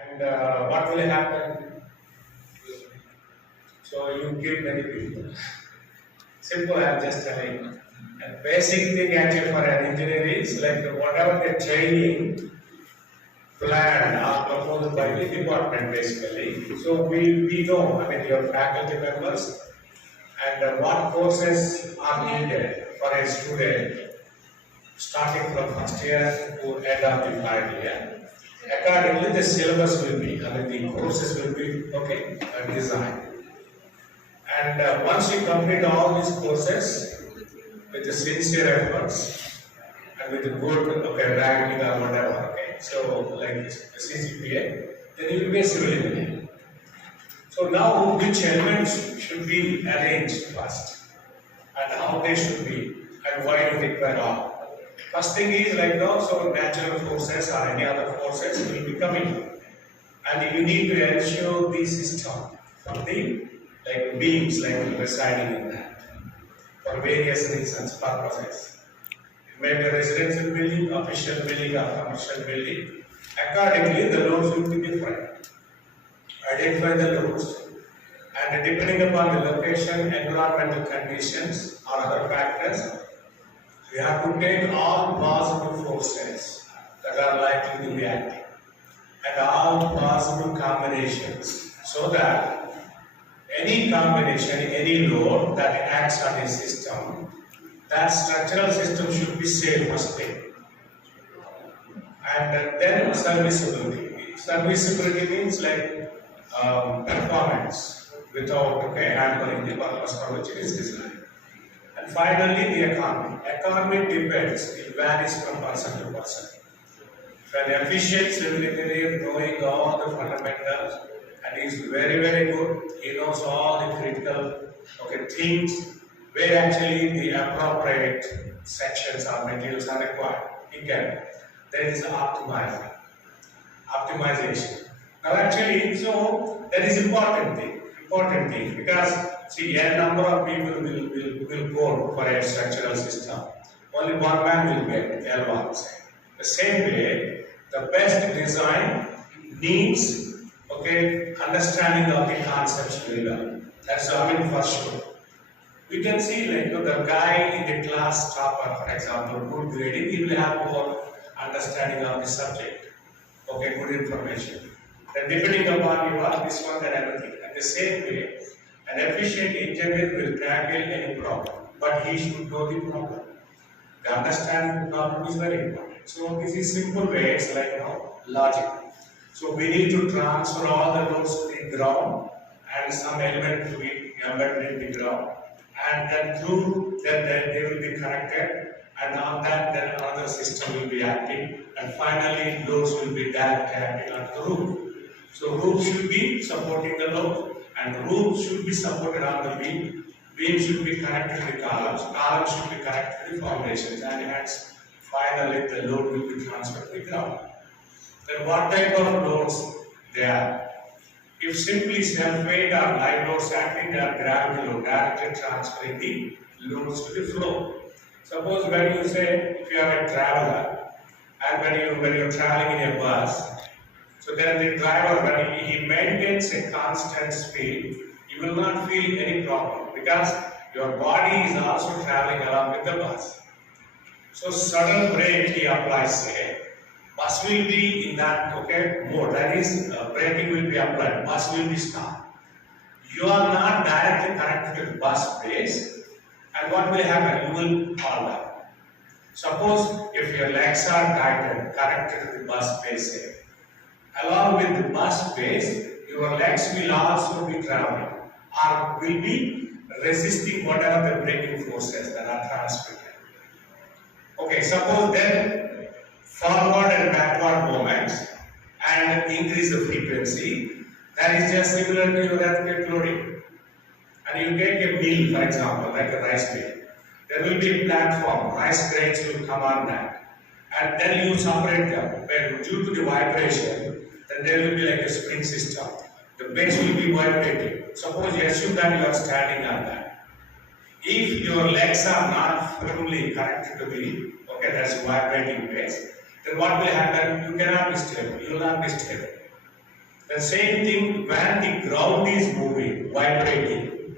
And what will happen? So you kill many people. Simple, I'm just telling. And basic thing actually for an engineer is like whatever the training planned or proposed by the department basically. So we know, I mean your faculty members and what courses are needed for a student starting from first year to end of the final year. Accordingly, the syllabus will be, I mean the courses will be okay designed. And once you complete all these courses with the sincere efforts and with the good ranking or whatever, okay, so like the CGPA, then you will be a civil engineer. So now which elements should be arranged first and how they should be and why you require all. First thing is like so natural forces or any other forces will be coming and you need to ensure the system from the like beams like residing in that for various reasons, purposes. It may be a residential building, official building or commercial building. Accordingly, the loads will be different. Identify the loads and depending upon the location, environmental conditions or other factors, we have to take all possible forces that are likely to be acting and all possible combinations so that any combination, any load that acts on a system, that structural system should be safe first thing. And then serviceability. Serviceability means like performance without hampering the purpose for which it is designed. And finally, the economy. Economy depends, it varies from person to person. If an efficient civil engineer knowing all the fundamentals and he is very, very good, he knows all the critical things where actually the appropriate sections or materials are required. He can. There is optimization. Now actually, so that is important thing because see a number of people will code for a structural system. Only one man will get L1. The same way, the best design needs understanding of the concepts very well. That's for sure. We can see like the guy in the class topper, for example, good grading, he will have more understanding of the subject. Good information. Then depending upon you are this one and everything. And the same way, an efficient engineer will tackle any problem, but he should know the problem. The understanding the problem is very important. So this is simple way, it's like logic. So we need to transfer all the loads to the ground and some element to be embedded in the ground. And then through that they will be connected and on that then another system will be acting and finally loads will be directly acting on the roof. So roof should be supporting the load and roof should be supported on the beam. Beam should be connected to the columns. Columns should be connected to the foundations and hence finally the load will be transferred to the ground. Then what type of loads they are? If simply self-weight or light loads acting, they are gravity load, directly transferring the loads to the floor. Suppose when you say if you are a traveler and when you're traveling in a bus, so then the driver when he maintains a constant speed, you will not feel any problem because your body is also traveling along with the bus. So sudden brake he applies, say, bus will be in that mode, that is braking will be applied, bus will be stopped. You are not directly connected to the bus base and what will happen? You will fall down. Suppose if your legs are tightened, connected to the bus base here, along with the bus base, your legs will also be traveling or will be resisting whatever the braking forces that are transmitted. Suppose then forward and backward movements and increase the frequency, that is just similar to your earthquake loading. And you take a mill, for example, like a rice mill. There will be a platform, rice grains will come on that. And then you separate them. But due to the vibration, then there will be like a spring system. The base will be vibrating. Suppose you assume that you are standing on that. If your legs are not firmly connected to the, that's vibrating base, then what will happen? You cannot be stable. You will not be stable. The same thing when the ground is moving, vibrating,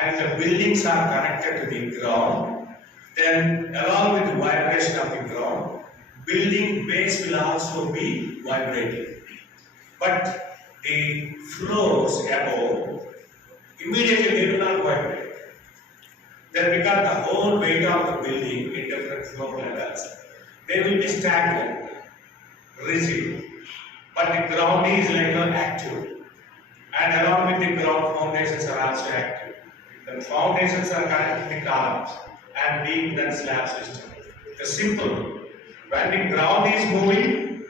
and the buildings are connected to the ground, then along with the vibration of the ground, building base will also be vibrating. But the floors above, immediately they will not vibrate. Then because the whole weight of the building in different floor levels, they will be stagnant, rigid. But the ground is like active. And along with the ground, foundations are also active. The foundations are connected to the columns and beam then slab system. The simple. When the ground is moving,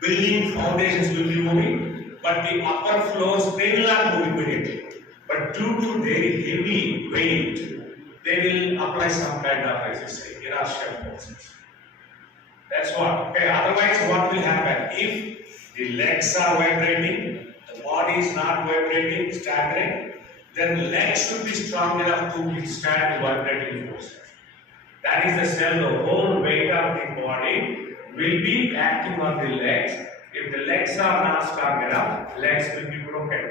building foundations will be moving, but the upper floors they will not move immediately. But due to their heavy weight, they will apply some kind of resistance, inertial forces. That's what. Okay. Otherwise, what will happen if the legs are vibrating, the body is not vibrating, staggering? Then the legs should be strong enough to withstand the vibrating forces. That is the cell. The whole weight of the body will be acting on the legs. If the legs are not strong enough, legs will be broken.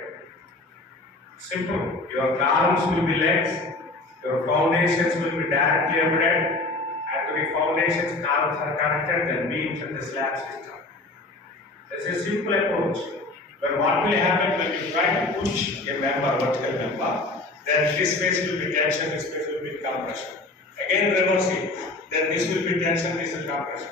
Simple. Your columns will be legs. Your foundations will be directly embedded. And to the foundations, columns are connected, then beams and the slab system. That's a simple approach. But what will happen when you try to push a member, vertical member, then this space will be tension, this space will be compression. Again reverse it, then this will be tension, this is compression.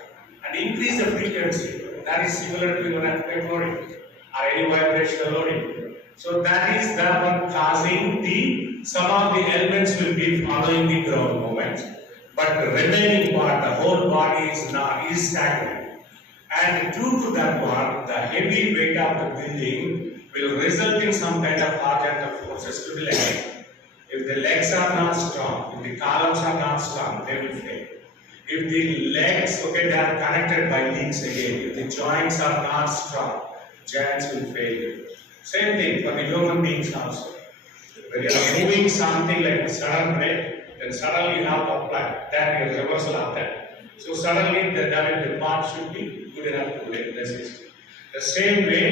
And increase the frequency. That is similar to your earthquake loading or any vibrational loading. So that is the one causing some of the elements will be following the ground movement. But the remaining part, the whole body is stagnant. And due to that one, the heavy weight of the building will result in some kind of horizontal forces to the legs. If the legs are not strong, if the columns are not strong, they will fail. If the legs, they are connected by links again. If the joints are not strong, joints will fail. Same thing for the human beings also. When you are moving something like a sudden brake, then suddenly you have to apply. Then your reversal of that. So suddenly the part should be good enough to resist. The same way,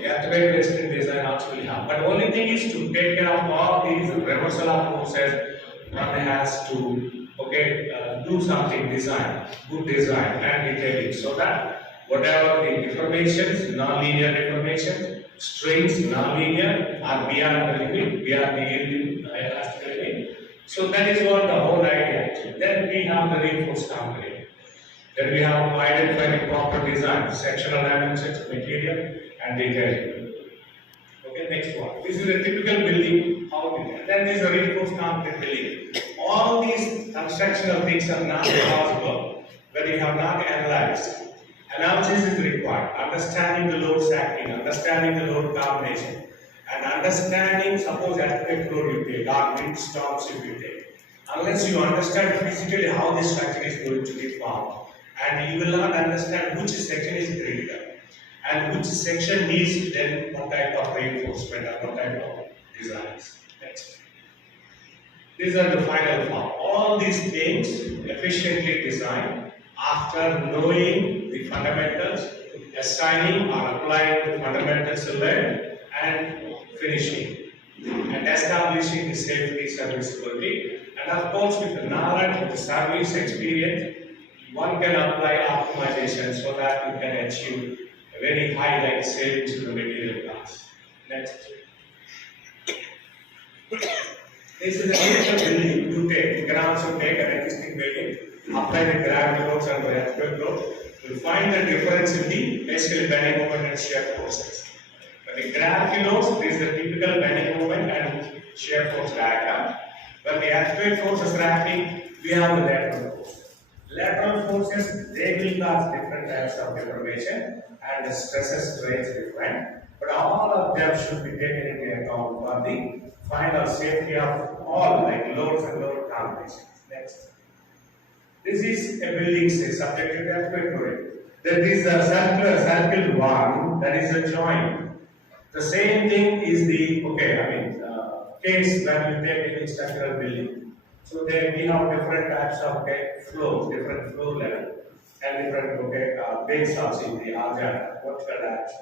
the earthquake resistant design also will have. But the only thing is to take care of all these reversal of forces. One has to do something good design and detailing, so that whatever the deformations, non-linear deformations, strains, non-linear, are beyond the limit, beyond the elastic limit. So that is what the whole idea actually. Then we have the reinforced concrete. Then we have to identify the proper design, sectional dimensions, material, and detailing. Okay, next one. This is a typical building. And then there is a reinforced concrete building. All these constructional things are not possible when you have not analyzed. Analysis is required. Understanding the loads acting, understanding the load combination, and understanding, suppose earthquake load you take, or wind storms if you take. Unless you understand physically how this structure is going to be formed, and you will not understand which section is critical and which section needs then what type of reinforcement or what type of designs. Next. These are the final form. All these things efficiently designed after knowing the fundamentals, assigning or applying the fundamentals learned, and finishing and establishing the safety, serviceability, and of course with the knowledge, with the service experience, one can apply optimization so that you can achieve a very high like savings to the material cost. Next. This is a typical building you take. You can also take an existing building, apply the gravity loads and the earthquake load. You find the difference in the basically bending moment and shear forces. But the gravity loads, this is the typical bending moment and shear force diagram. When the earthquake forces are acting, we have the lateral force. Lateral forces, they will cause different types of deformation and the stresses, strains different. But all of them should be taken into account for the final safety of all like loads and load combinations. Next. This is a building say subject to earthquake loading. That is a circle one, that is a joint. The same thing is the case when you take any structural building. So there we have different types of flows, different flow level, and different base also in the vertical direction.